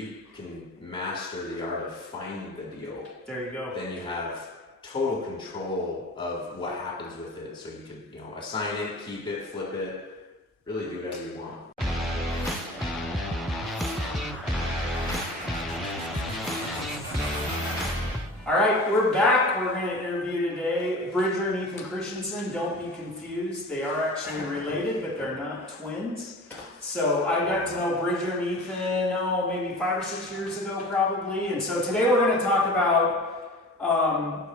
you can master the art of finding the deal, there you go. then you have total control of what happens with it. So you can, assign it, keep it, flip it, really do whatever you want. All right, we're back. We're going to interview today Bridger and Ethan Christensen. Don't be confused. They are actually related, but they're not twins. So I got to know Bridger and Ethan, maybe 5 or 6 years ago probably. And so today we're going to talk about,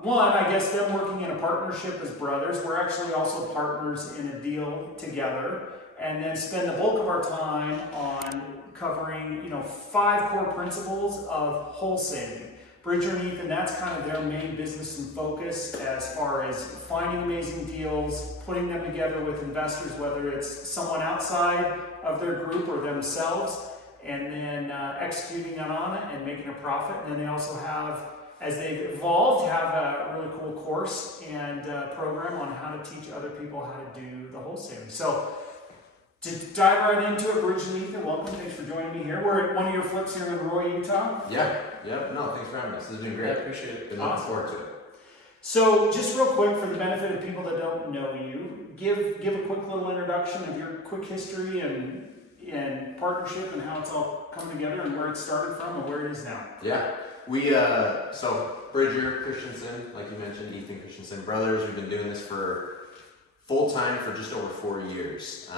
one, I guess them working in a partnership as brothers. We're actually also partners in a deal together. And then spend the bulk of our time on covering, 5 core principles of wholesaling. Bridger and Ethan, that's kind of their main business and focus as far as finding amazing deals, putting them together with investors, whether it's someone outside of their group or themselves, and then executing on it and making a profit. And then they also have, as they've evolved, have a really cool course and program on how to teach other people how to do the wholesaling. So to dive right into it, Bridger and Ethan, welcome. Thanks for joining me here. We're at one of your flips here in Roy, Utah. No, thanks for having us. This has been great. I appreciate it. Been looking forward to it. So just real quick, for the benefit of people that don't know you, give a quick little introduction of your quick history and partnership and how it's all come together and where it started from and where it is now. Yeah, we so Bridger Christensen, like you mentioned, Ethan Christensen, brothers. We've been doing this for full time for just over 4 years.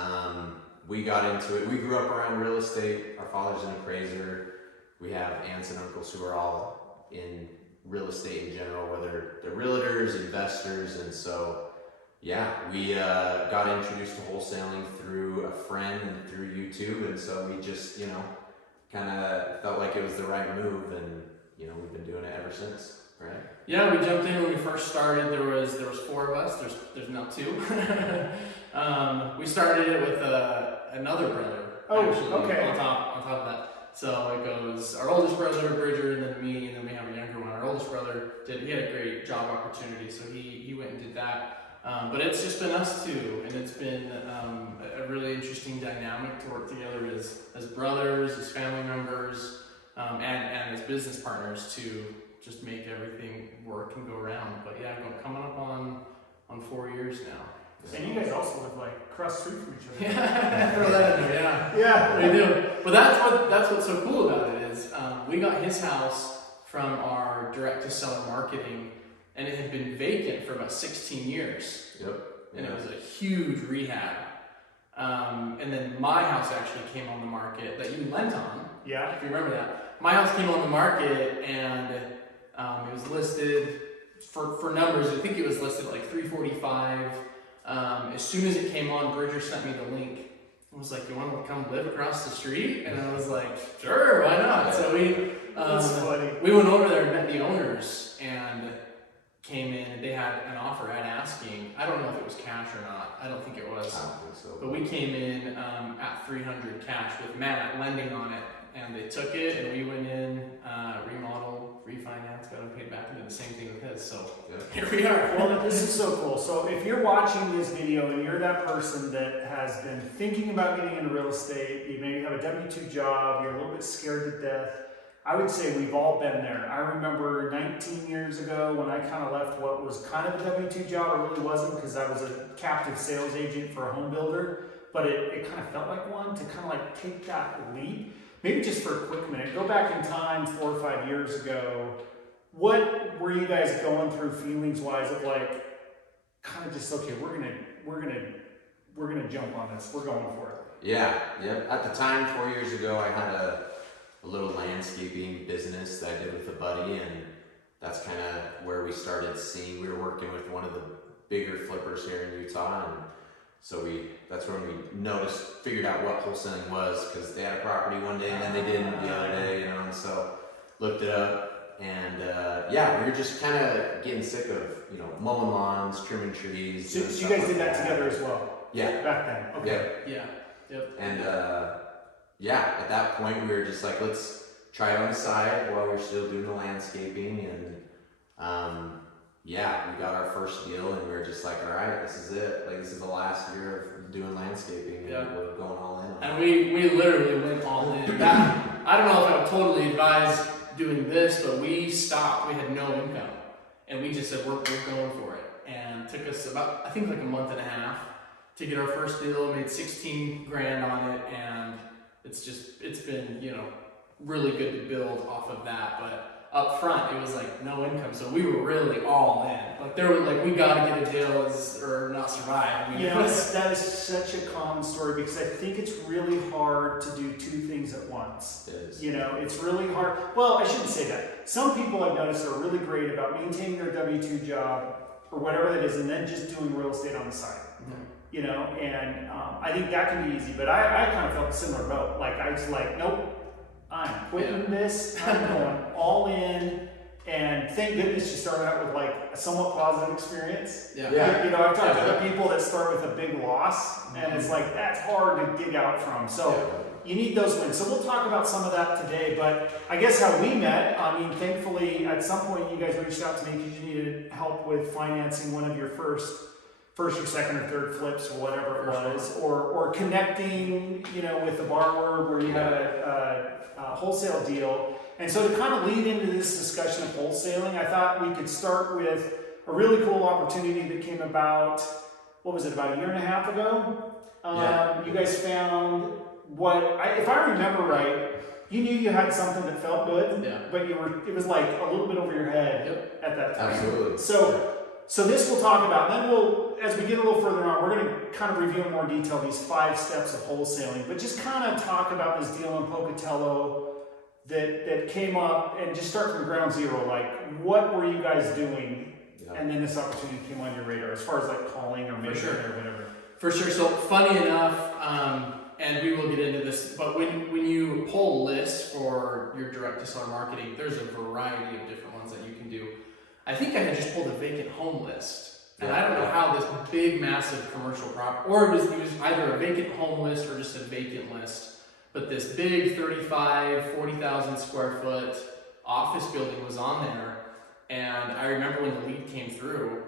We got into it. We grew up around real estate. Our father's an appraiser. We have aunts and uncles who are all in real estate in general, whether they're realtors, investors, and so we got introduced to wholesaling through a friend and through YouTube, and so we just kind of felt like it was the right move, and we've been doing it ever since, right? Yeah, we jumped in when we first started. There was 4 of us. There's now 2. We started it with another brother. Actually, okay. On top of that. So it goes our oldest brother, Bridger, and then me, and then we have a younger one. Our oldest brother he had a great job opportunity, so he went and did that. But it's just been us 2, and it's been a really interesting dynamic to work together as brothers, as family members, and as business partners to just make everything work and go around. But coming up on 4 years now. And you guys also live like across the street from each other. Yeah, throw that in there, Yeah, we do. But that's what's so cool about it is we got his house from our direct-to-seller marketing, and it had been vacant for about 16 years. Yep. And it was a huge rehab. And then my house actually came on the market that you lent on. Yeah. If you remember that. My house came on the market, and it was listed for numbers. I think it was listed like $345. As soon as it came on, Bridger sent me the link. I was like, "You want to come live across the street?" And I was like, "Sure, why not?" So we went over there and met the owners and came in, and they had an offer at asking. I don't know if it was cash or not. I don't think it was. I don't think so. But we came in at $300 cash with Matt lending on it, and they took it, and we went in, remodeled, refinanced, got them paid back, and did the same thing with his. So here we are. Well, this is so cool. So if you're watching this video and you're that person that has been thinking about getting into real estate, you maybe have a W-2 job, you're a little bit scared to death, I would say we've all been there. I remember 19 years ago when I kind of left what was kind of a W-2 job. It really wasn't, because I was a captive sales agent for a home builder, but it kind of felt like one, to kind of like take that leap. Maybe just for a quick minute, go back in time 4 or 5 years ago. What were you guys going through feelings-wise of like, kind of just, okay, we're gonna jump on this, we're going for it? Yeah. At the time, 4 years ago, I had a little landscaping business that I did with a buddy, and that's kind of where we started seeing. We were working with one of the bigger flippers here in Utah, and so that's when we figured out what wholesaling was, because they had a property one day and then they didn't the other day, and so looked it up, and we were just kind of getting sick of mowing lawns, trimming trees. So you guys did that together as well? Yeah. Back then. Okay. Yeah. Yep. And at that point we were just like, let's try it on the side while we're still doing the landscaping, and we got our first deal, and we were just like, all right, this is it. Like, this is the last year of doing landscaping, and we're going all in. And we literally went all in. I don't know if I would totally advise doing this, but we stopped. We had no income, and we just said we're going for it. And it took us about, I think, like a month and a half to get our first deal. Made 16 grand on it, and it's been, you know, really good to build off of that. But up front, it was like no income, so we were really all in. Like there was like, we gotta get a deal or not survive. You know, that is such a common story, because I think it's really hard to do two things at once. It is. You know, it's really hard. Well, I shouldn't say that. Some people I've noticed are really great about maintaining their W-2 job or whatever that is, and then just doing real estate on the side. Mhm. You know, and I think that can be easy. But I kind of felt a similar boat. Like I was like, nope, I'm quitting this. I'm going all in. And thank goodness you started out with like a somewhat positive experience. Yeah. You know, I've talked to other people that start with a big loss, and it's like that's hard to dig out from. So you need those wins. So we'll talk about some of that today. But I guess how we met, I mean, thankfully at some point you guys reached out to me because you needed help with financing one of your first or second or third flips or whatever it was, or connecting, you know, with the borrower where you had a wholesale deal. And so to kind of lead into this discussion of wholesaling, I thought we could start with a really cool opportunity that came about, what was it, about a year and a half ago? You guys found if I remember right, you knew you had something that felt good, but it was like a little bit over your head at that time. Absolutely. So this we'll talk about, and then as we get a little further on, we're going to kind of review in more detail these 5 steps of wholesaling, but just kind of talk about this deal in Pocatello that came up, and just start from ground zero. Like, what were you guys doing? And then this opportunity came on your radar, as far as like calling or mentoring or whatever. For sure. So funny enough, and we will get into this, but when you pull lists for your direct to seller marketing, there's a variety of different ones that you can do. I think I had just pulled a vacant home list, and I don't know how this big, massive commercial property, or it was either a vacant home list or just a vacant list. But this big 40,000 square foot office building was on there, and I remember when the lead came through,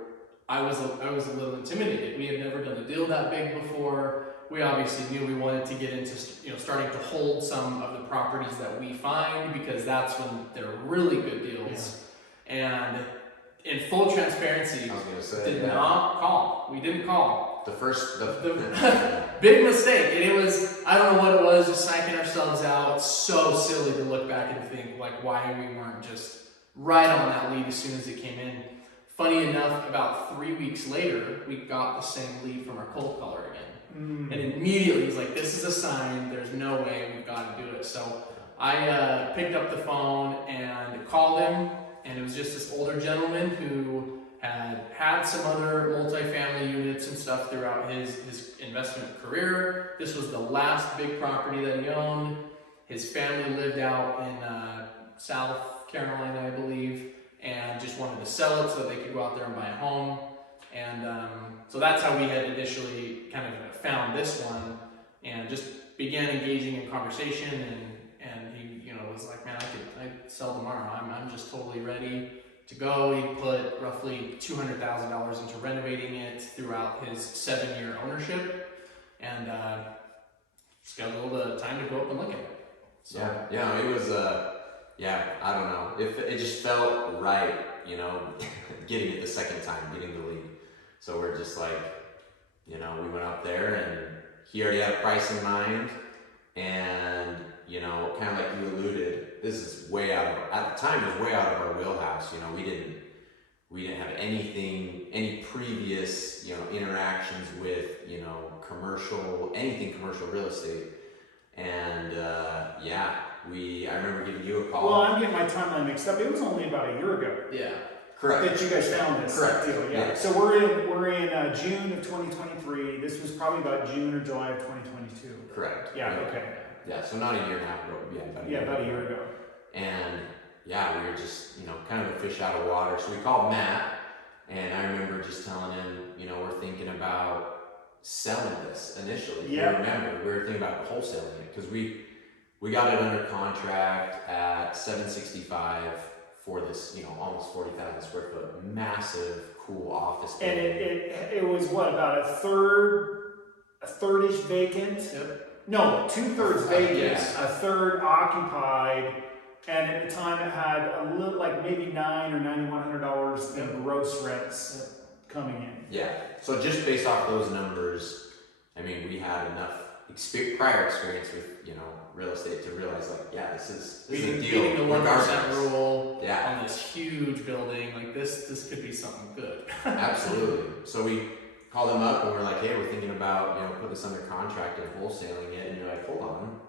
I was a little intimidated. We had never done a deal that big before. We obviously knew we wanted to get into, you know, starting to hold some of the properties that we find, because that's when they're really good deals. And in full transparency, I was gonna say, did not call. We didn't call. The big mistake, and it was, I don't know what it was, just psyching ourselves out. It's so silly to look back and think like why we weren't just right on that lead as soon as it came in. Funny enough, about 3 weeks later, we got the same lead from our cold caller again. And immediately he's like, this is a sign, there's no way, we've got to do it. So I picked up the phone and called him, and it was just this older gentleman who had some other multifamily units and stuff throughout his investment career. This was the last big property that he owned. His family lived out in South Carolina, I believe, and just wanted to sell it so that they could go out there and buy a home. And so that's how we had initially kind of found this one, and just began engaging in conversation. And he, you know, was like, man, I'd sell tomorrow. I'm just totally ready to go. He put roughly $200,000 into renovating it throughout his 7-year ownership, and scheduled a time to go up and look at it. So, it was I don't know, it just felt right, you know, getting it the second time, getting the lead. So we're just like, you know, we went up there, and he already had a price in mind, and, you know, kind of like you alluded, this is way out of, at the time, it was way out of our wheelhouse. You know, we didn't have any previous, you know, interactions with, you know, anything commercial real estate. And I remember giving you a call. Well, I'm getting my timeline mixed up. It was only about a year ago. Yeah. Correct. That you guys found this deal. Yeah. So we're in June of 2023. This was probably about June or July of 2022. Correct. Yeah. Okay. Yeah. So not a year and a half ago. About a year ago. And we were just, you know, kind of a fish out of water. So we called Matt, and I remember just telling him, you know, we're thinking about selling this initially. Yeah. Remember, we were thinking about wholesaling it, because we got it under contract at $765 for this, you know, almost 40,000 square foot, massive, cool office building. And it was what, about a third-ish vacant? Yep. No, 2/3 Vegas, Yeah. a third occupied, and at the time it had a little, like maybe $900 or $9,100 in gross rents coming in. Yeah. So just based off those numbers, I mean, we had enough prior experience with real estate to realize like, yeah, this is a deal. Beating the 1% regardless. rule Yeah. on this huge building, like this could be something good. Absolutely. So we called them up and we're like, hey, we're thinking about putting this under contract and wholesaling it. And you're like, hold on.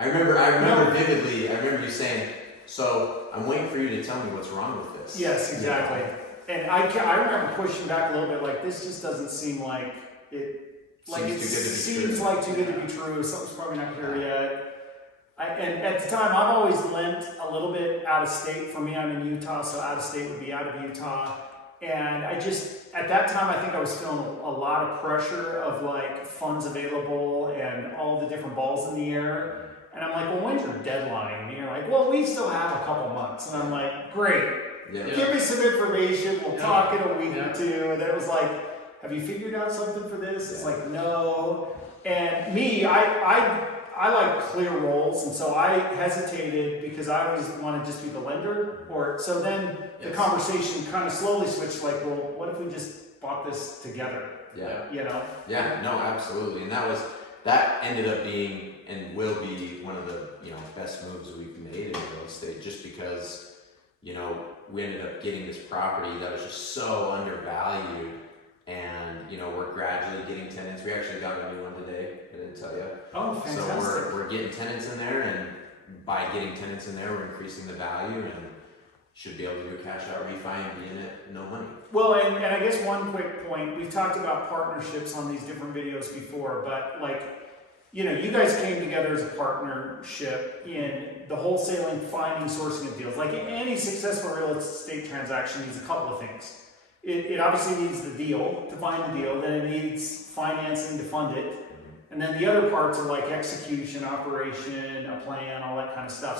I remember vividly. I remember you saying, so I'm waiting for you to tell me what's wrong with this. Yes, exactly. And I remember pushing back a little bit, like this just doesn't seem like it. Like it seems like too good to be true. Something's probably not here yet. And at the time, I've always lent a little bit out of state. For me, I'm in Utah, so out of state would be out of Utah. And I just, at that time, I think I was feeling a lot of pressure of like funds available and all the different balls in the air. And I'm like, well, when's your deadline? And you're like, well, we still have a couple months. And I'm like, great. Yeah. Give me some information. We'll talk in a week Yeah. or two. And then it was like, have you figured out something for this? It's like, no. And me, I like clear roles, and so I hesitated because I always want to just be the lender. So then the conversation kind of slowly switched, like, well, what if we just bought this together? Yeah. Yeah, no, absolutely. And that ended up being and will be one of the best moves we've made in real estate, just because we ended up getting this property that was just so undervalued. And we're gradually getting tenants. We actually got a new one today. I didn't tell you. Oh, fantastic. So we're getting tenants in there, and by getting tenants in there, we're increasing the value and should be able to do a cash out refi and be in it no money. Well, and I guess one quick point, we've talked about partnerships on these different videos before, but like, you guys came together as a partnership in the wholesaling, finding, sourcing of deals. Like any successful real estate transaction needs a couple of things. It obviously needs the deal to find the deal, then it needs financing to fund it, and then the other parts are like execution, operation, a plan, all that kind of stuff.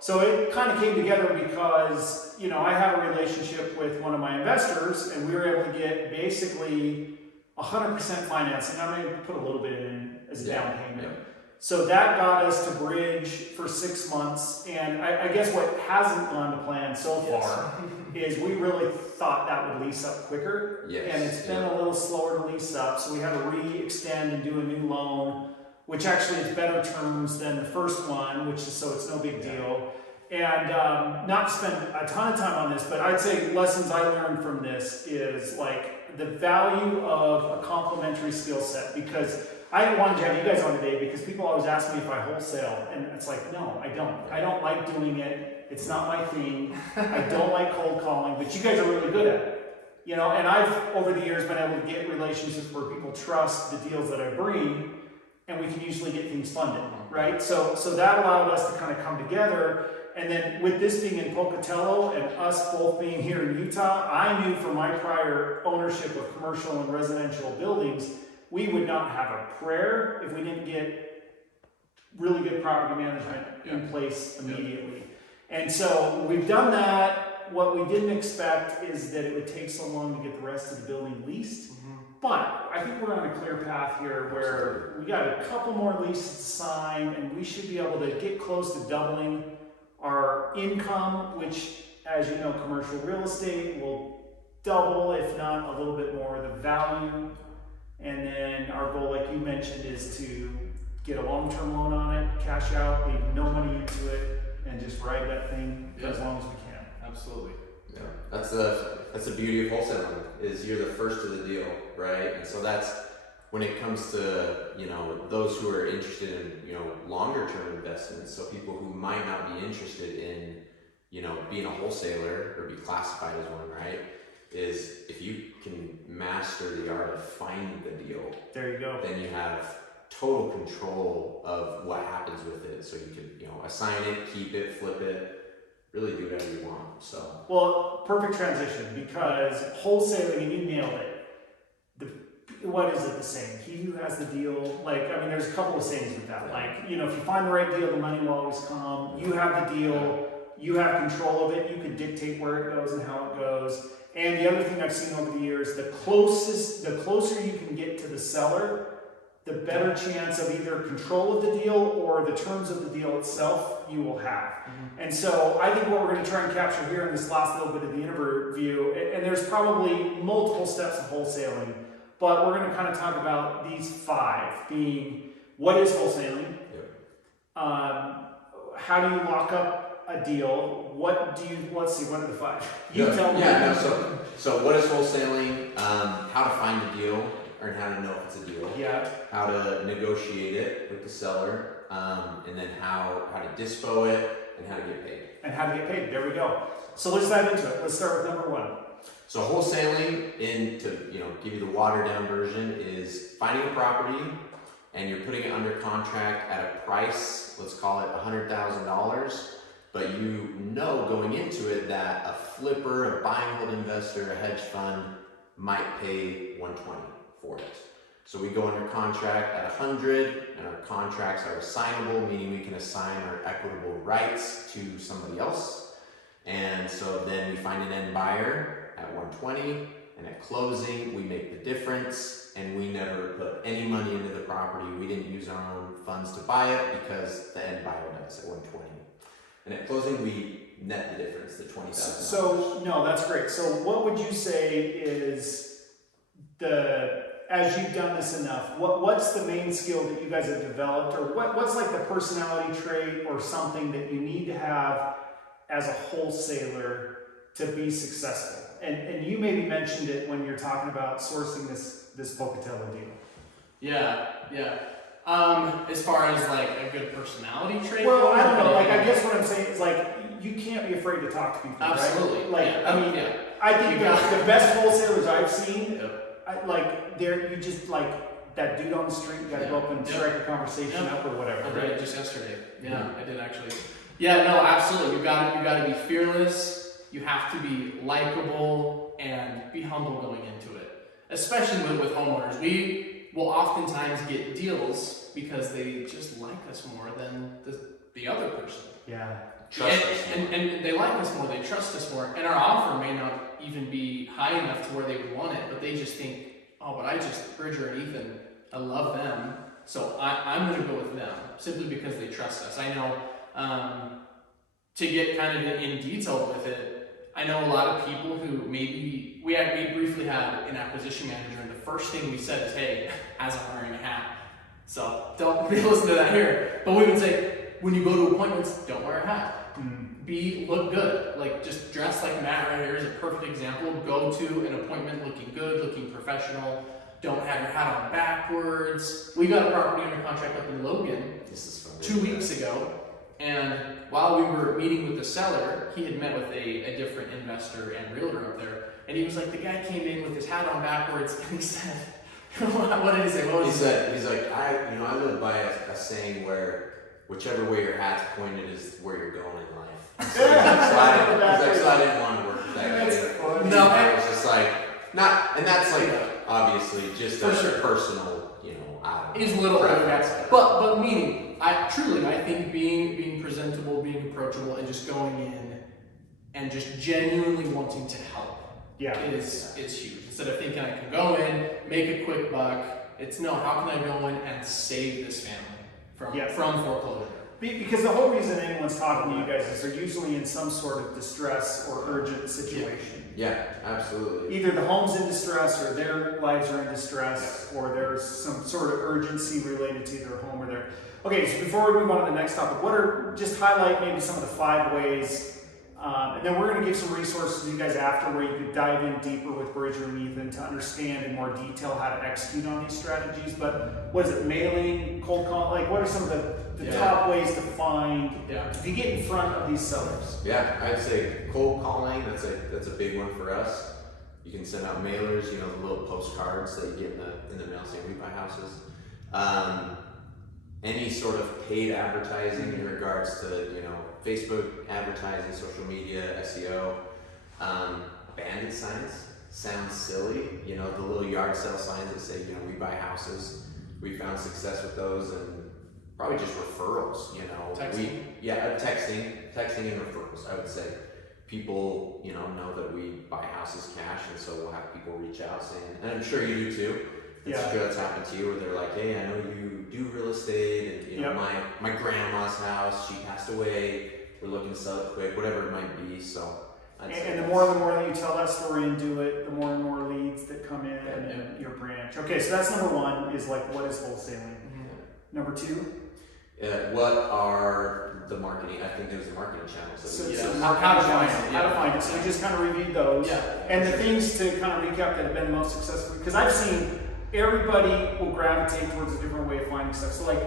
So it kind of came together because I had a relationship with one of my investors, and we were able to get basically 100% financing. I may put a little bit in as a down payment. Yeah. So that got us to bridge for 6 months, and I guess what hasn't gone to plan so far is we really thought that would lease up quicker, and it's been a little slower to lease up, so we had to re-extend and do a new loan, which actually is better terms than the first one, so it's no big deal. And not to spend a ton of time on this, but I'd say lessons I learned from this is like the value of a complementary skill set, because I wanted to have you guys on today because people always ask me if I wholesale, and it's like, no, I don't. I don't like doing it. It's not my thing. I don't like cold calling, but you guys are really good at it. And I've, over the years, been able to get relationships where people trust the deals that I bring, and we can usually get things funded, right? So that allowed us to kind of come together. And then with this being in Pocatello and us both being here in Utah, I knew from my prior ownership of commercial and residential buildings, we would not have a prayer if we didn't get really good property management in place immediately. And so we've done that. What we didn't expect is that it would take so long to get the rest of the building leased. But I think we're on a clear path here where we got a couple more leases to sign, and we should be able to get close to doubling our income, which, as you know, commercial real estate will double, if not a little bit more, the value. And then our goal, like you mentioned, is to get a long-term loan on it, cash out, leave no money into it, and just ride that thing for as long as we can. Absolutely. Yeah, that's the beauty of wholesaling, is you're the first to the deal, right? And so that's when it comes to those who are interested in longer term investments. So people who might not be interested in being a wholesaler or be classified as one, right? Is if you can master the art of finding the deal, there you go. Then you have total control of what happens with it. So you can assign it, keep it, flip it, really do whatever you want. So well, perfect transition, because wholesaling, and you nailed it. What is it the saying? He who has the deal, there's a couple of sayings with that. If you find the right deal, the money will always come. You have the deal, you have control of it, you can dictate where it goes and how it goes. And the other thing I've seen over the years, the closer you can get to the seller, the better chance of either control of the deal or the terms of the deal itself you will have. Mm-hmm. And so I think what we're going to try and capture here in this last little bit of the interview, and there's probably multiple steps of wholesaling, but we're going to kind of talk about these 5, being what is wholesaling, how do you lock up a deal, let's see, what are the 5? You tell me. So what is wholesaling, how to find a deal, or how to know if it's a deal, how to negotiate it with the seller, and then how to dispo it, and how to get paid. There we go. So let's dive into it. Let's start with number 1. So wholesaling, to give you the watered down version, is finding a property and you're putting it under contract at a price, let's call it $100,000, but you know going into it that a flipper, a buy and hold investor, a hedge fund might pay $120 for it. So we go under contract at 100, and our contracts are assignable, meaning we can assign our equitable rights to somebody else. And so then we find an end buyer at 120, and at closing we make the difference, and we never put any money into the property. We didn't use our own funds to buy it because the end buyer does at 120. And at closing we net the difference, the $20,000. So no, that's great. So what would you say is as you've done this enough, what's the main skill that you guys have developed, or what's like the personality trait or something that you need to have as a wholesaler to be successful? And you maybe mentioned it when you're talking about sourcing this Pocatello deal. Yeah. As far as like a good personality trait. Well, I don't know. Like, I guess what I'm saying is like you can't be afraid to talk to people. Absolutely. Right? Like, yeah. I mean, yeah. I think the best wholesalers I've seen, Yep. you just like that dude on the street. You got to go up and strike a conversation up or whatever. I did right? it just yesterday. Yeah, I did actually. Yeah, no, absolutely. You got to be fearless. You have to be likable and be humble going into it. Especially with homeowners, we will oftentimes get deals because they just like us more than the other person. Yeah. And they like us more, they trust us more, and our offer may not even be high enough to where they would want it, but they just think, oh, but Bridger and Ethan, I love them, so I'm going to go with them, simply because they trust us. I know, to get kind of in detail with it, I know a lot of people who maybe, we briefly had an acquisition manager, and the first thing we said is, hey, how's I'm wearing a hat? So don't listen to that here, but we would say, when you go to appointments, don't wear a hat. Look good. Like, just dress like Matt right here is a perfect example. Go to an appointment looking good, looking professional. Don't have your hat on backwards. We got a property under contract up in Logan 2 weeks ago, and while we were meeting with the seller, he had met with a different investor and realtor up there, and he was like, the guy came in with his hat on backwards, and he said, what did he say? He's like, I live by a saying where whichever way your hat's pointed is where you're going in life. So I didn't want to work with that guy. No, I was just like, and that's like obviously just a personal, He's a little older guy, but meaning, I think being presentable, being approachable, and just going in and just genuinely wanting to help is huge. Instead of thinking I can go in, make a quick buck, it's no, how can I go in and save this family from foreclosure? Because the whole reason anyone's talking to you guys is they're usually in some sort of distress or urgent situation. Yeah, absolutely. Either the home's in distress, or their lives are in distress, or there's some sort of urgency related to their home or their... Okay, so before we move on to the next topic, just highlight maybe some of the 5 ways, and then we're going to give some resources to you guys after where you could dive in deeper with Bridger and Ethan to understand in more detail how to execute on these strategies. But what is it, mailing, cold call, like what are some of the top ways to find, to get in front of these sellers? Yeah, I'd say cold calling, that's a big one for us. You can send out mailers, the little postcards that you get in the mail saying we buy houses. Any sort of paid advertising in regards to, Facebook advertising, social media, SEO. Bandit signs sounds silly, the little yard sale signs that say, we buy houses. We found success with those, and probably just referrals, Texting? Texting and referrals, I would say. People, know that we buy houses cash, and so we'll have people reach out saying, and I'm sure you do too, It's sure that's happened to you where they're like, hey, I know you do real estate, and you know, my grandma's house, she passed away, we're looking to sell it quick, whatever it might be. So and the more that you tell that story and do it, the more and more leads that come in and your branch. Okay, so that's number one, is like, what is wholesaling? Number two? What are the marketing? I think there's the marketing channels. How to find it. How to find it. So we just kind of reviewed those. Yeah. And the things to kind of recap that have been most successful, because I've seen everybody will gravitate towards a different way of finding stuff. So like,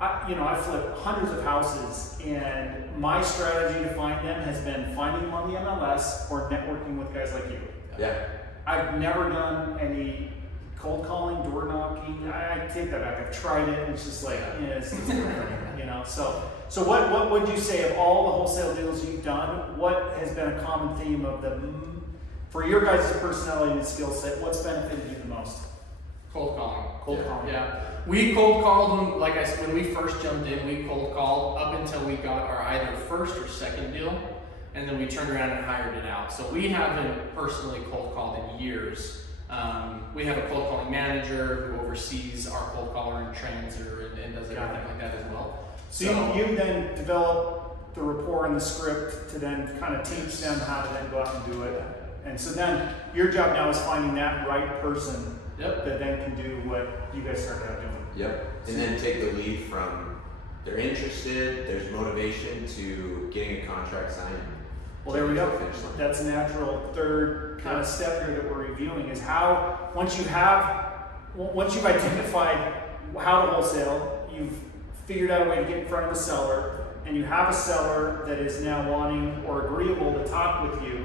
I flipped hundreds of houses, and my strategy to find them has been finding them on the MLS or networking with guys like you. Yeah. I've never done any cold calling, door knocking. I take that back. I've tried it, and it's just like, it's you know. So what would you say of all the wholesale deals you've done? What has been a common theme of them for your guys' personality and skill set? What's benefited you the most? Cold calling. Cold calling. Yeah. We cold called them, like I said, when we first jumped in, we cold called up until we got our either first or second deal, and then we turned around and hired it out. So we haven't personally cold called in years. We have a cold calling manager who oversees our cold caller and trains her and does everything like that as well. So you then develop the rapport and the script to then kind of teach them how to then go out and do it. And so then your job now is finding that right person that then can do what you guys started out doing. Yep. And then take the lead from they're interested, there's motivation, to getting a contract signed. Well, there we go. That's a natural third kind of step here that we're reviewing, is how, once you've identified how to wholesale, you've figured out a way to get in front of the seller, and you have a seller that is now wanting or agreeable to talk with you,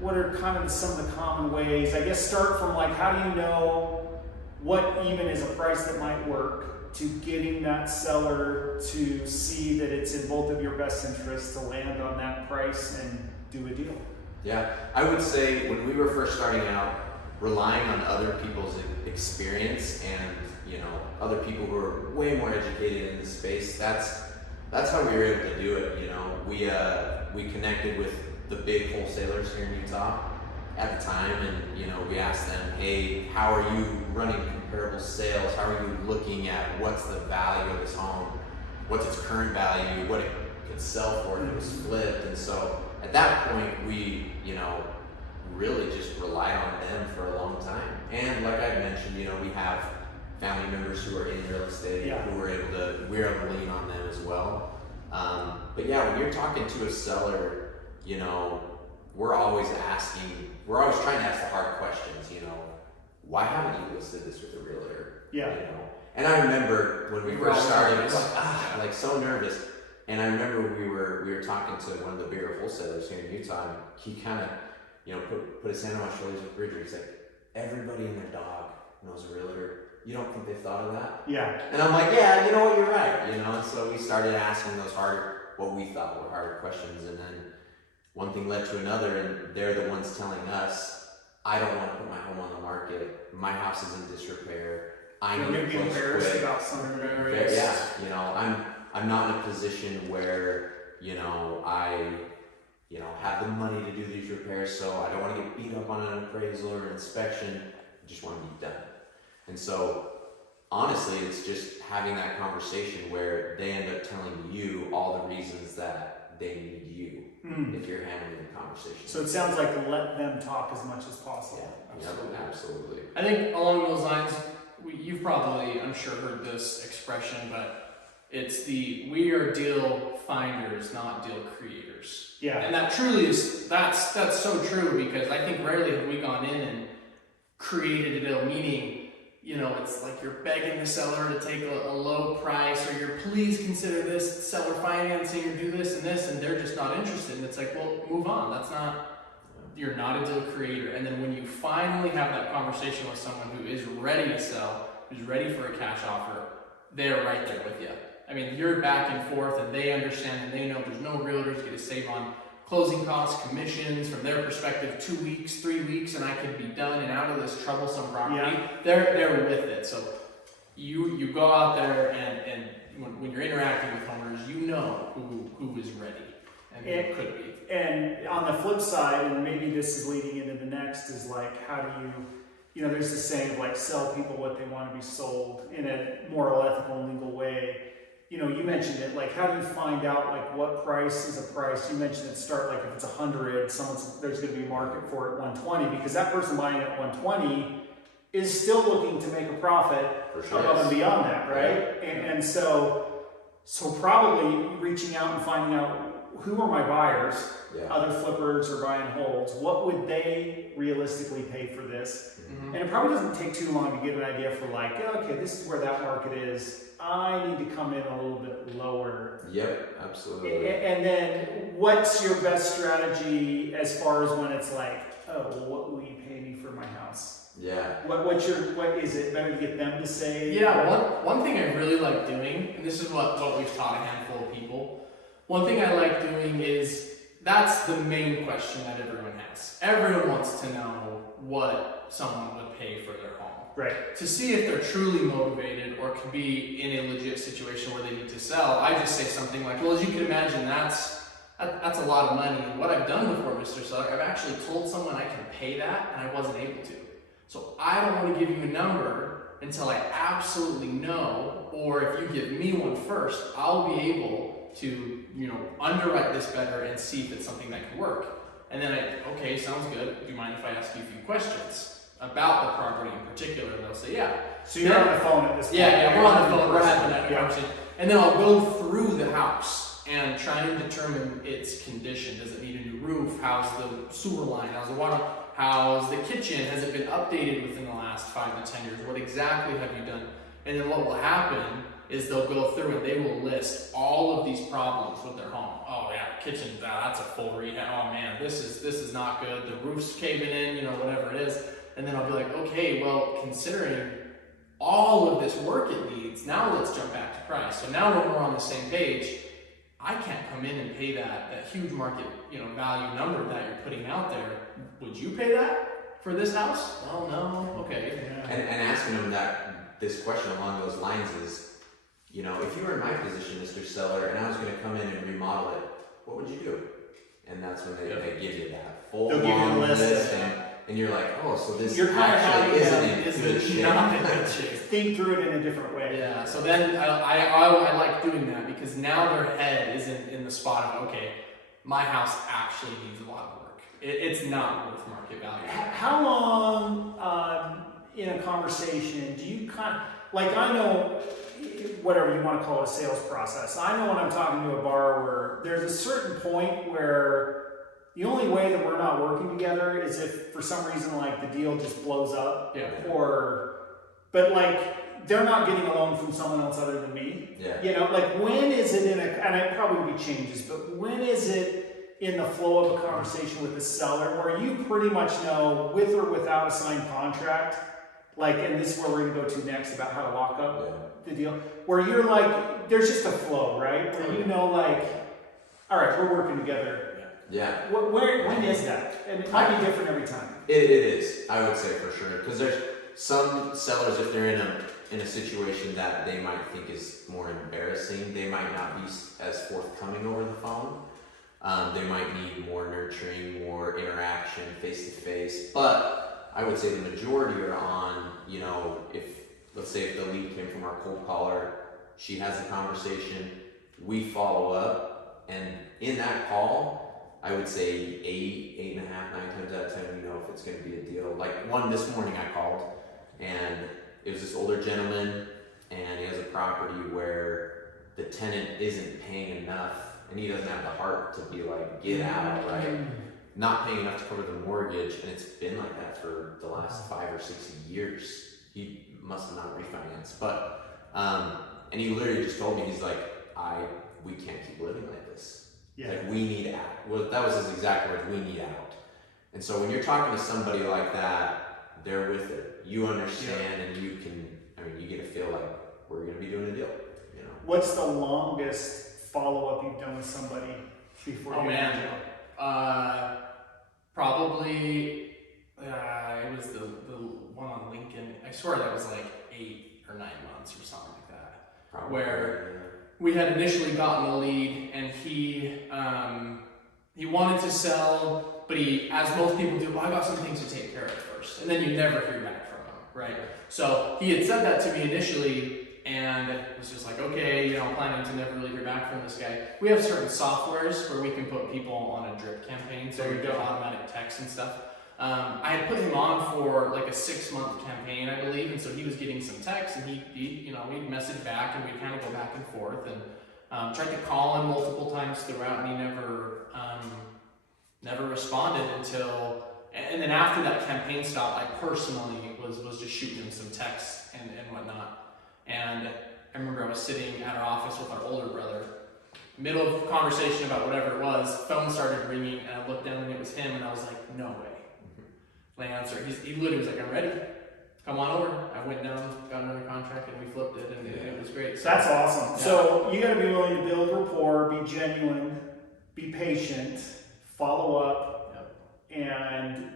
what are kind of some of the common ways? I guess start from like, how do you know what even is a price that might work, to getting that seller to see that it's in both of your best interests to land on that price and do a deal. Yeah, I would say when we were first starting out, relying on other people's experience and other people who are way more educated in the space, that's how we were able to do it. We connected with the big wholesalers here in Utah at the time, and we asked them, hey, how are you running comparable sales? How are you looking at what's the value of this home? What's its current value? What it could sell for if it was flipped? And so at that point, we really just relied on them for a long time. And like I mentioned, we have family members who are in real estate who we're able to lean on them as well. But yeah, when you're talking to a seller, we're always trying to ask the hard questions, why haven't you listed this with a realtor? And I remember when we first started, I was like so nervous. And I remember we were talking to one of the bigger wholesalers here in Utah, and he kind of, put his hand on my shoulders with Bridger. He's like, everybody and their dog knows a realtor. You don't think they've thought of that? Yeah. And I'm like, yeah, you know what, you're right. And so we started asking those what we thought were harder questions, and then one thing led to another, and they're the ones telling us, I don't want to put my home on the market. My house is in disrepair. I need to close quick. About something. Yeah, I'm not in a position where I have the money to do these repairs, so I don't want to get beat up on an appraisal or an inspection. I just want to be done. And so honestly, it's just having that conversation where they end up telling you all the reasons that they need you if you're handling the conversation. So it sounds like let them talk as much as possible. Yeah, absolutely. I think along those lines, you've probably, I'm sure, heard this expression, but it's we are deal finders, not deal creators. Yeah. And that truly is, that's so true, because I think rarely have we gone in and created a deal, meaning, it's like you're begging the seller to take a low price, or you're please consider this seller financing, or do this, and they're just not interested. And it's like, well, move on. You're not a deal creator. And then when you finally have that conversation with someone who is ready to sell, who's ready for a cash offer, they're right there with you. I mean, you're back and forth, and they understand, and they know there's no realtors going to save on closing costs, commissions. From their perspective, 2 weeks, 3 weeks, and I could be done and out of this troublesome property. Yeah. They're with it. So you go out there, and when you're interacting with homeowners, you know who is ready and who could be. And on the flip side, and maybe this is leading into the next, is like, how do you you know, there's this saying of like sell people what they want to be sold in a moral, ethical, and legal way. You know, you mentioned it, like how do you find out like what price is a price? You mentioned it start like if it's 100, there's going to be a market for it 120 because that person buying at 120 is still looking to make a profit above and beyond that, right? Yeah. And so probably reaching out and finding out who are my buyers, other flippers or buy and holds, what would they realistically pay for this? Mm-hmm. And it probably doesn't take too long to get an idea for like, okay, this is where that market is. I need to come in a little bit lower. Yep, absolutely. And then what's your best strategy as far as when it's like, oh, well, what will you pay me for my house? Yeah. What is it better to get them to say? Yeah, one thing I really like doing, and this is what we've taught a handful of people, one thing I like doing is, that's the main question that everyone has. Everyone wants to know what someone would pay for their home. Right. To see if they're truly motivated or could be in a legit situation where they need to sell, I just say something like, well, as you can imagine, that's a lot of money. And what I've done before, Mr. Seller, I've actually told someone I can pay that and I wasn't able to. So I don't want to give you a number until I absolutely know, or if you give me one first, I'll be able to, you know, underwrite this better and see if it's something that can work. And then okay, sounds good. Do you mind if I ask you a few questions about the property in particular? And they'll say, yeah. So you're on the phone at this point. Yeah, we're on the phone. We're having that conversation. And then I'll go through the house and try and determine its condition. Does it need a new roof? How's the sewer line? How's the water? How's the kitchen? Has it been updated within the last 5 to 10 years? What exactly have you done? And then what will happen is they'll go through and they will list all of these problems with their home. Oh yeah, kitchen, that's a full rehab. Oh man, this is not good. The roof's caving in, you know, whatever it is. And then I'll be like, okay, well, considering all of this work it needs, now let's jump back to price. So now we're more on the same page. I can't come in and pay that huge market, you know, value number that you're putting out there. Would you pay that for this house? Well, no. Okay. Yeah. And asking them this question along those lines is, you know, if you were in my position, Mr. Seller, and I was going to come in and remodel it, what would you do? And that's when they give you that full long list, and you're like, oh, so this actually isn't in good shape. Not in good shape. Think through it in a different way. Yeah. So then I like doing that because now their head isn't in the spot of, okay, my house actually needs a lot of work. It's not worth market value. How long in a conversation do you like, I know, whatever you want to call it, a sales process. I know when I'm talking to a borrower, there's a certain point where the only way that we're not working together is if for some reason like the deal just blows up. Yeah. But like they're not getting a loan from someone else other than me. Yeah. You know, like when is it and it probably changes, but when is it in the flow of a conversation with the seller where you pretty much know with or without a signed contract, like, and this is where we're going to go to next about how to lock up the deal, where you're like, there's just a flow, right? Where you know, like, all right, we're working together. Yeah. When is that? And it might be different every time. It is, I would say for sure, because there's some sellers, if they're in a situation that they might think is more embarrassing, they might not be as forthcoming over the phone. They might need more nurturing, more interaction, face to face. But I would say the majority are on, you know, let's say if the lead came from our cold caller, she has a conversation, we follow up, and in that call, I would say 8.5, 9 times out of 10, we know if it's going to be a deal. Like one this morning I called, and it was this older gentleman, and he has a property where the tenant isn't paying enough, and he doesn't have the heart to be like, get out, right? Not paying enough to cover the mortgage, and it's been like that for the last 5 or 6 years. He must have not refinanced, but and he literally just told me, he's like, we can't keep living like this. Yeah. Like, we need out. Well, that was his exact words, we need out. And so when you're talking to somebody like that, they're with it. You understand, and you get to feel like we're going to be doing a deal. You know. What's the longest follow-up you've done with somebody before you man. Probably it was the one on Lincoln. I swear that was like 8 or 9 months or something like that. Probably. Where we had initially gotten the lead, and he wanted to sell, but he, as most people do, well, I got some things to take care of first, and then you never hear back right? So he had said that to me initially, and it was just like, okay, you know, planning to never really hear back from this guy. We have certain softwares where we can put people on a drip campaign, so we get automatic text and stuff. I had put him on for like a 6-month campaign, I believe, and so he was getting some texts, and we'd message back, and we'd kind of go back and forth, and tried to call him multiple times throughout, and he never responded until, and then after that campaign stopped, I personally was just shooting him some texts and whatnot. And I remember I was sitting at our office with our older brother, middle of a conversation about whatever it was, phone started ringing, and I looked down and it was him, and I was like, no way. I answered. He literally was like, I'm ready. Come on over. I went down, got another contract, and we flipped it, and it was great. So, that's awesome. Yeah. So you got to be willing to build rapport, be genuine, be patient, follow up, and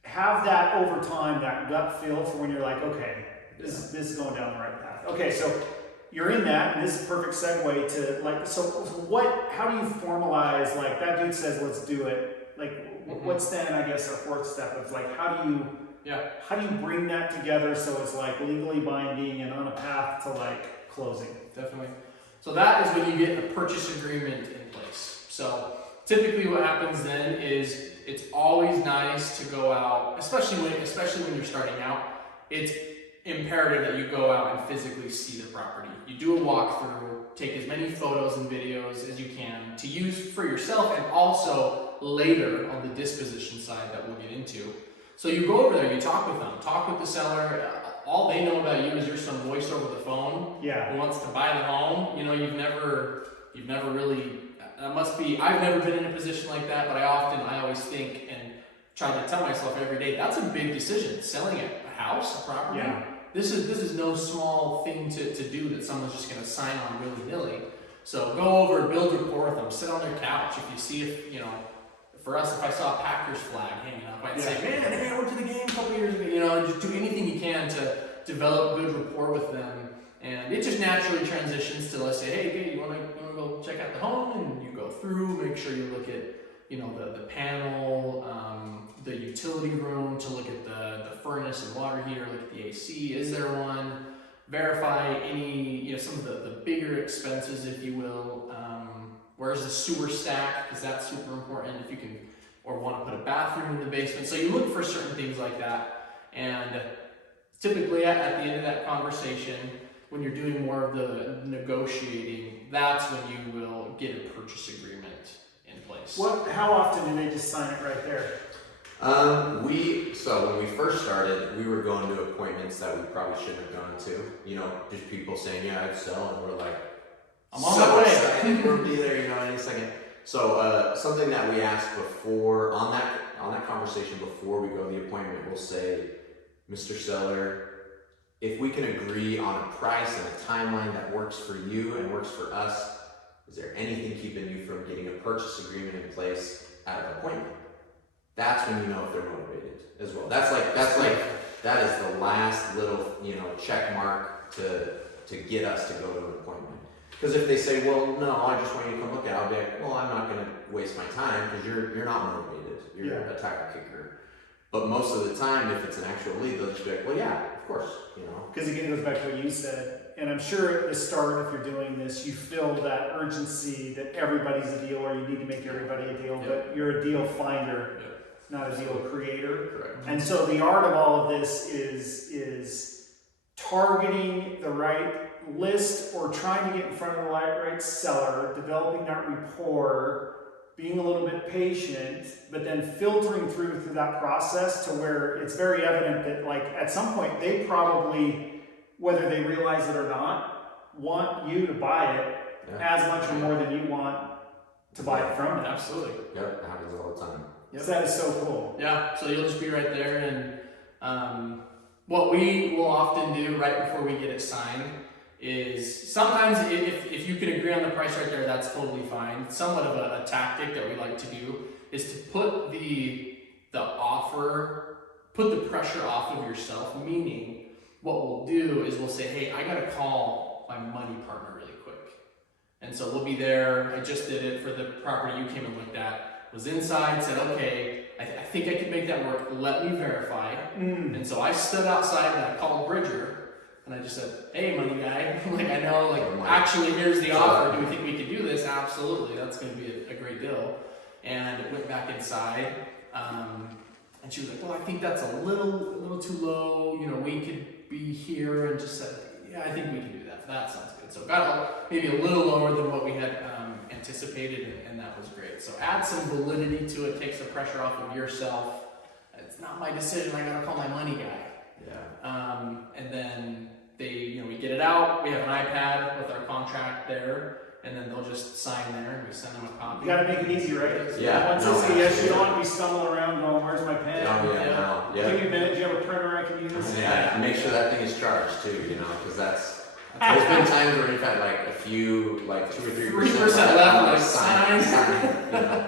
have that over time, that gut feel for when you're like, okay, this is going down the right path. Okay, so you're in that, and this is a perfect segue to like, so what? How do you formalize, like, that dude says, let's do it. Like, what's then, I guess, our fourth step of like, how do you bring that together so it's like legally binding and on a path to like closing? Definitely. So that is when you get a purchase agreement in place. So typically what happens then is it's always nice to go out, especially when you're starting out, it's imperative that you go out and physically see the property. You do a walkthrough, take as many photos and videos as you can to use for yourself, and also later on the disposition side that we'll get into. So you go over there, you talk with them, talk with the seller. All they know about you is you're some voice over the phone who wants to buy the home. You know, you've never really, I've never been in a position like that, but I always think and try to tell myself every day, that's a big decision. Selling a house, a property. Yeah. This is no small thing to do that someone's just going to sign on willy-nilly. So go over, build rapport with them, sit on their couch. If you see, for us, if I saw a Packers flag hanging up, I'd say, man, hey, I went to the game a couple years ago. Just do anything you can to develop good rapport with them. And it just naturally transitions to, let's say, hey, okay, you want to go check out the home? And you go through, make sure you look at, the panel, the utility room, to look at the furnace and water heater, look at the AC, is there one? Verify any, some of the bigger expenses, if you will. Where's the sewer stack? Because that's super important if you can, or want to put a bathroom in the basement. So you look for certain things like that. And typically at the end of that conversation, when you're doing more of the negotiating, that's when you will get a purchase agreement in place. How often do they just sign it right there? So when we first started, we were going to appointments that we probably shouldn't have gone to. Just people saying, yeah, I'd sell, and we're like, I'm on my way. We'll be there, any second. So something that we asked before on that conversation before we go to the appointment, we'll say, Mr. Seller, if we can agree on a price and a timeline that works for you and works for us, is there anything keeping you from getting a purchase agreement in place at an appointment? That's when you know if they're motivated as well. That is the last little, check mark to get us to go to an appointment. Because if they say, well, no, I just want you to come look at it, I'll be like, well, I'm not going to waste my time because you're not motivated. You're a tire kicker. But most of the time, if it's an actual lead, they'll just be like, well, yeah, of course, Because again, it goes back to what you said. And I'm sure at the start, if you're doing this, you feel that urgency that everybody's a deal, or you need to make everybody a deal, but you're a deal finder, not a deal creator. Correct. And so the art of all of this is targeting the right list, or trying to get in front of the right seller, developing that rapport, being a little bit patient, but then filtering through that process to where it's very evident that, like, at some point they probably, whether they realize it or not, want you to buy it as much or more than you want to buy it from them. Absolutely. Yep, it happens all the time. Yep. So that is so cool. Yeah, so you'll just be right there, and what we will often do right before we get it signed is, sometimes if you can agree on the price right there, that's totally fine. Somewhat of a tactic that we like to do is to put the pressure off of yourself, meaning what we'll do is we'll say, hey, I gotta call my money partner really quick. And so we'll be there. I just did it for the property you came and looked at, was inside, said, okay, I think I can make that work. Let me verify. And so I stood outside and I called Bridger and I just said, hey, money guy, like I know, like actually here's the offer. Do we think we can do this? Absolutely. That's going to be a great deal. And it went back inside. And she was like, well, I think that's a little too low. You know, we could be here, and just said, yeah, I think we can do that. That sounds good. So got maybe a little lower than what we had anticipated, and that was great. So add some validity to it, takes the pressure off of yourself. It's not my decision. I gotta call my money guy. Yeah. And then we get it out. We have an iPad with our contract there. And then they'll just sign there, and we send them a copy. You gotta make it easy, right? Yeah. Once they say yes, you don't want to be stumbling around going, where's my pen? Give me a minute, do you have a printer I can use? Yeah, and make sure that thing is charged too, because there's been times where we've had like a few, like 2 or 3% left, like sign.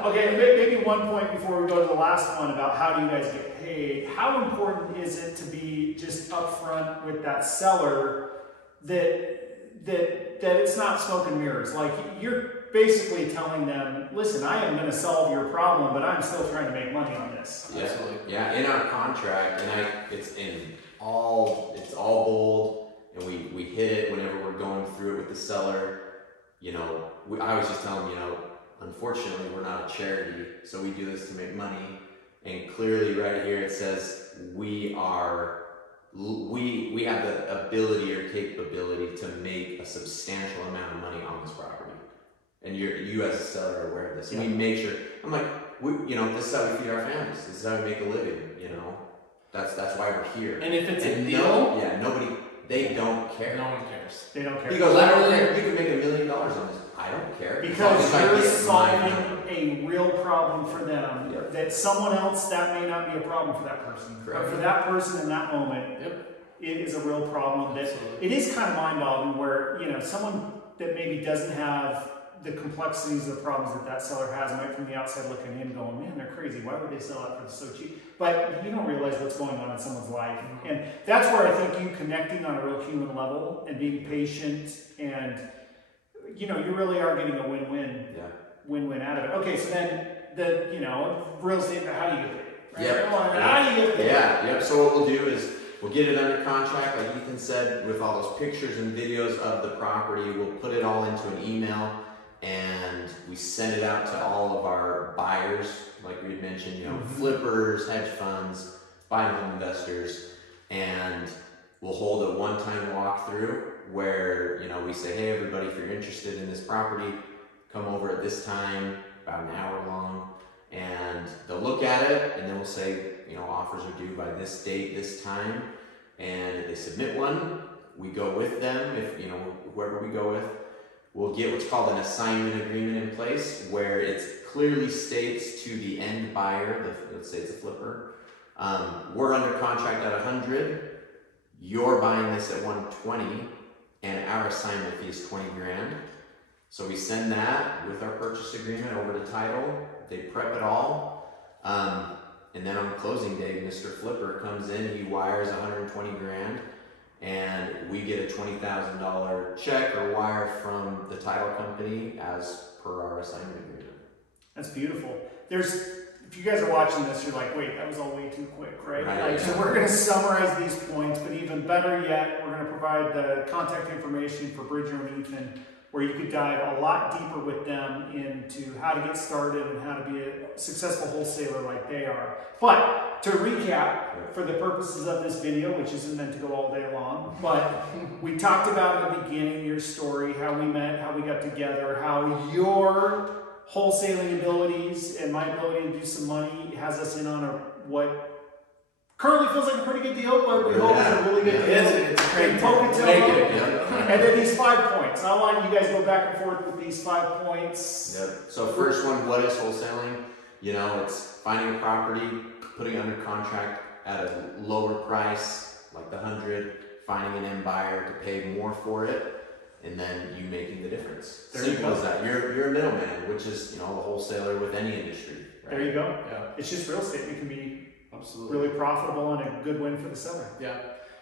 Okay, maybe one point before we go to the last one about how do you guys get paid. How important is it to be just upfront with that seller that it's not smoke and mirrors? Like, you're basically telling them, listen, I am going to solve your problem, but I'm still trying to make money on this. Yeah, absolutely. Yeah, in our contract, and it's all bold, and we hit it whenever we're going through it with the seller. I always just tell them, unfortunately, we're not a charity, so we do this to make money. And clearly, right here, it says we have the ability or capability to make a substantial amount of money on this property, and you as a seller are aware of this. And we make sure. I'm like, this is how we feed our families. This is how we make a living. That's why we're here. And if it's a deal, they don't care. No one cares. They don't care. He goes, I don't care. You can make $1 million on this. I don't care. Because you're solving a real problem for them that someone else, that may not be a problem for that person. Correct. But for that person in that moment, it is a real problem. That it is kind of mind-boggling where, someone that maybe doesn't have the complexities of the problems that seller has might from the outside looking in going, man, they're crazy. Why would they sell that for so cheap? But you don't realize what's going on in someone's life. And that's where I think you connecting on a real human level and being patient and, you really are getting a win-win. Yeah. Win-win out of it. Okay, so then real estate, how do you get paid? Right? Yep. How do you get paid? Yeah, yep. So what we'll do is we'll get it under contract, like Ethan said, with all those pictures and videos of the property. We'll put it all into an email, and we send it out to all of our buyers, like we had mentioned, flippers, hedge funds, buy home investors, and we'll hold a one-time walkthrough where, we say, hey, everybody, if you're interested in this property, come over at this time, about an hour long, and they'll look at it, and then we'll say, offers are due by this date, this time, and if they submit one, we go with them. If, whoever we go with, we'll get what's called an assignment agreement in place, where it clearly states to the end buyer, let's say it's a flipper, we're under contract at 100, you're buying this at 120, and our assignment fee is 20 grand. So we send that with our purchase agreement over to title. They prep it all. And then on closing day, Mr. Flipper comes in, he wires 120 grand, and we get a $20,000 check or wire from the title company as per our assignment agreement. That's beautiful. If you guys are watching this, you're like, wait, that was all way too quick, right? So we're going to summarize these points, but even better yet, we're going to provide the contact information for Bridger and Ethan, where you could dive a lot deeper with them into how to get started and how to be a successful wholesaler like they are. But to recap, for the purposes of this video, which isn't meant to go all day long, but we talked about at the beginning your story, how we met, how we got together, how your wholesaling abilities and my ability to do some money has us in on what currently feels like a pretty good deal, but we hope it's a really good deal. It's a great deal. And then these 5 points. I'll let you guys go back and forth with these 5 points. Yep. So first one, what is wholesaling? It's finding a property, putting it under contract at a lower price, like the 100, finding an end buyer to pay more for it, and then you making the difference. Simple as that. You're a middleman, which is a wholesaler with any industry. Right? There you go. Yeah. It's just real estate. It can be absolutely really profitable and a good win for the seller. Yeah.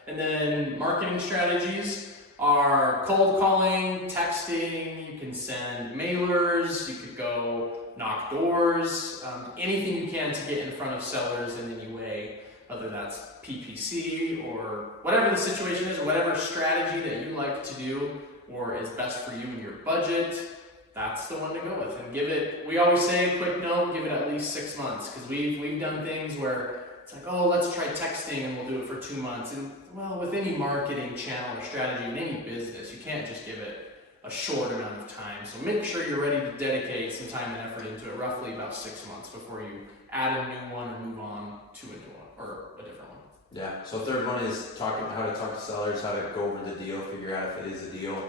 And then marketing strategies are cold calling, texting. You can send mailers. You could go knock doors, anything you can to get in front of sellers in any way, whether that's PPC or whatever the situation is, or whatever strategy that you like to do or is best for you and your budget. That's the one to go with. And give it, we always say, quick note, give it at least 6 months, because we've done things where it's like, oh, let's try texting and we'll do it for 2 months. And well, with any marketing channel or strategy in any business, you can't just give it a short amount of time. So make sure you're ready to dedicate some time and effort into it, roughly about 6 months before you add a new one or move on to a new one or a different one. Yeah. So third one is how to talk to sellers, how to go over the deal, figure out if it is a deal.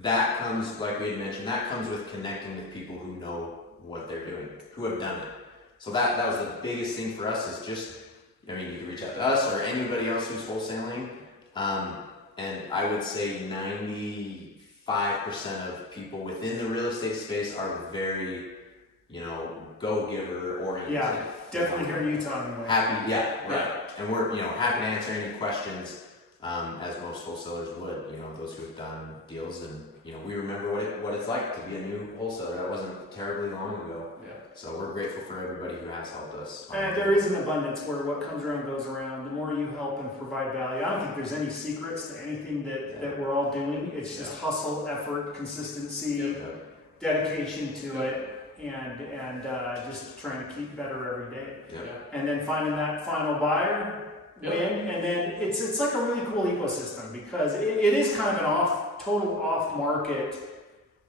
That comes, like we had mentioned, that comes with connecting with people who know what they're doing, who have done it. So that was the biggest thing for us, is just, I mean, you can reach out to us or anybody else who's wholesaling. And I would say 95% of people within the real estate space are very, go-giver oriented. Yeah, definitely hearing you talking about. Happy, yeah, right. And we're, happy to answer any questions, as most wholesalers would, those who have done deals, and, we remember what it's like to be a new wholesaler. That wasn't terribly long ago. Yeah. So we're grateful for everybody who has helped us. And there is an abundance where what comes around goes around. The more you help and provide value, I don't think there's any secrets to anything that we're all doing. It's just hustle, effort, consistency, dedication to it, and just trying to keep better every day. And then finding that final buyer, win, and then it's like a really cool ecosystem, because it is kind of an total off-market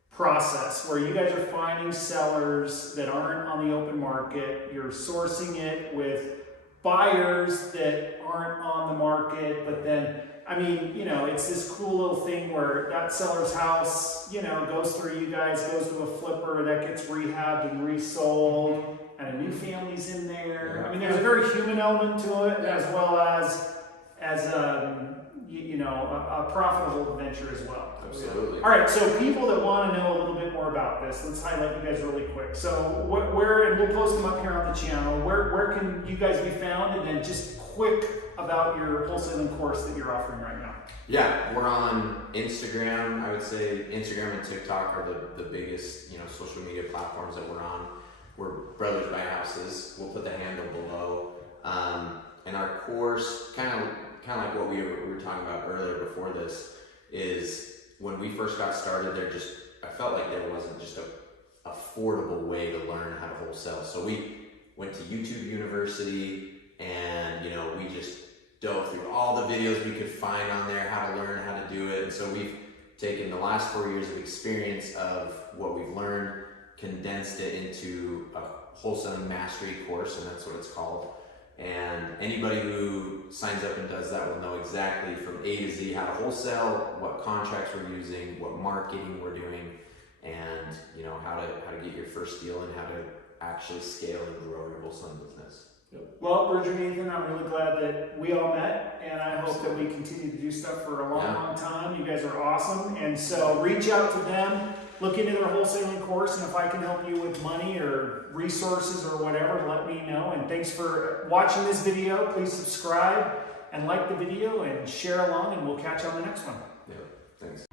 process where you guys are finding sellers that aren't on the open market. You're sourcing it with buyers that aren't on the market, but then, I mean, it's this cool little thing where that seller's house, goes through you guys, goes to a flipper that gets rehabbed and resold, and a new family's in there. I mean, there's a very human element to it, as well as a profitable venture as well. Absolutely. All right, so people that want to know a little bit more about this, let's highlight you guys really quick. So where, and we'll post them up here on the channel, where can you guys be found? And then just quick about your wholesaling course that you're offering right now. Yeah, we're on Instagram. I would say Instagram and TikTok are the biggest, social media platforms that we're on. We're Brothers Buy Houses. We'll put the handle below. And our course, kind of like what we were talking about earlier before this, is when we first got started, I felt like there wasn't just a affordable way to learn how to wholesale. So we went to YouTube University, and we just dove through all the videos we could find on there, how to learn how to do it. And so we've taken the last 4 years of experience of what we've learned, condensed it into a wholesaling mastery course, and that's what it's called. And anybody who signs up and does that will know exactly from A to Z how to wholesale, what contracts we're using, what marketing we're doing, and how to get your first deal and how to actually scale and grow your wholesaling business. Well, Bridger and Ethan, I'm really glad that we all met, and I hope that we continue to do stuff for a long time. You guys are awesome, and so reach out to them, look into their wholesaling course, and if I can help you with money or resources or whatever, let me know. And thanks for watching this video. Please subscribe and like the video and share along, and we'll catch you on the next one. Yeah, thanks.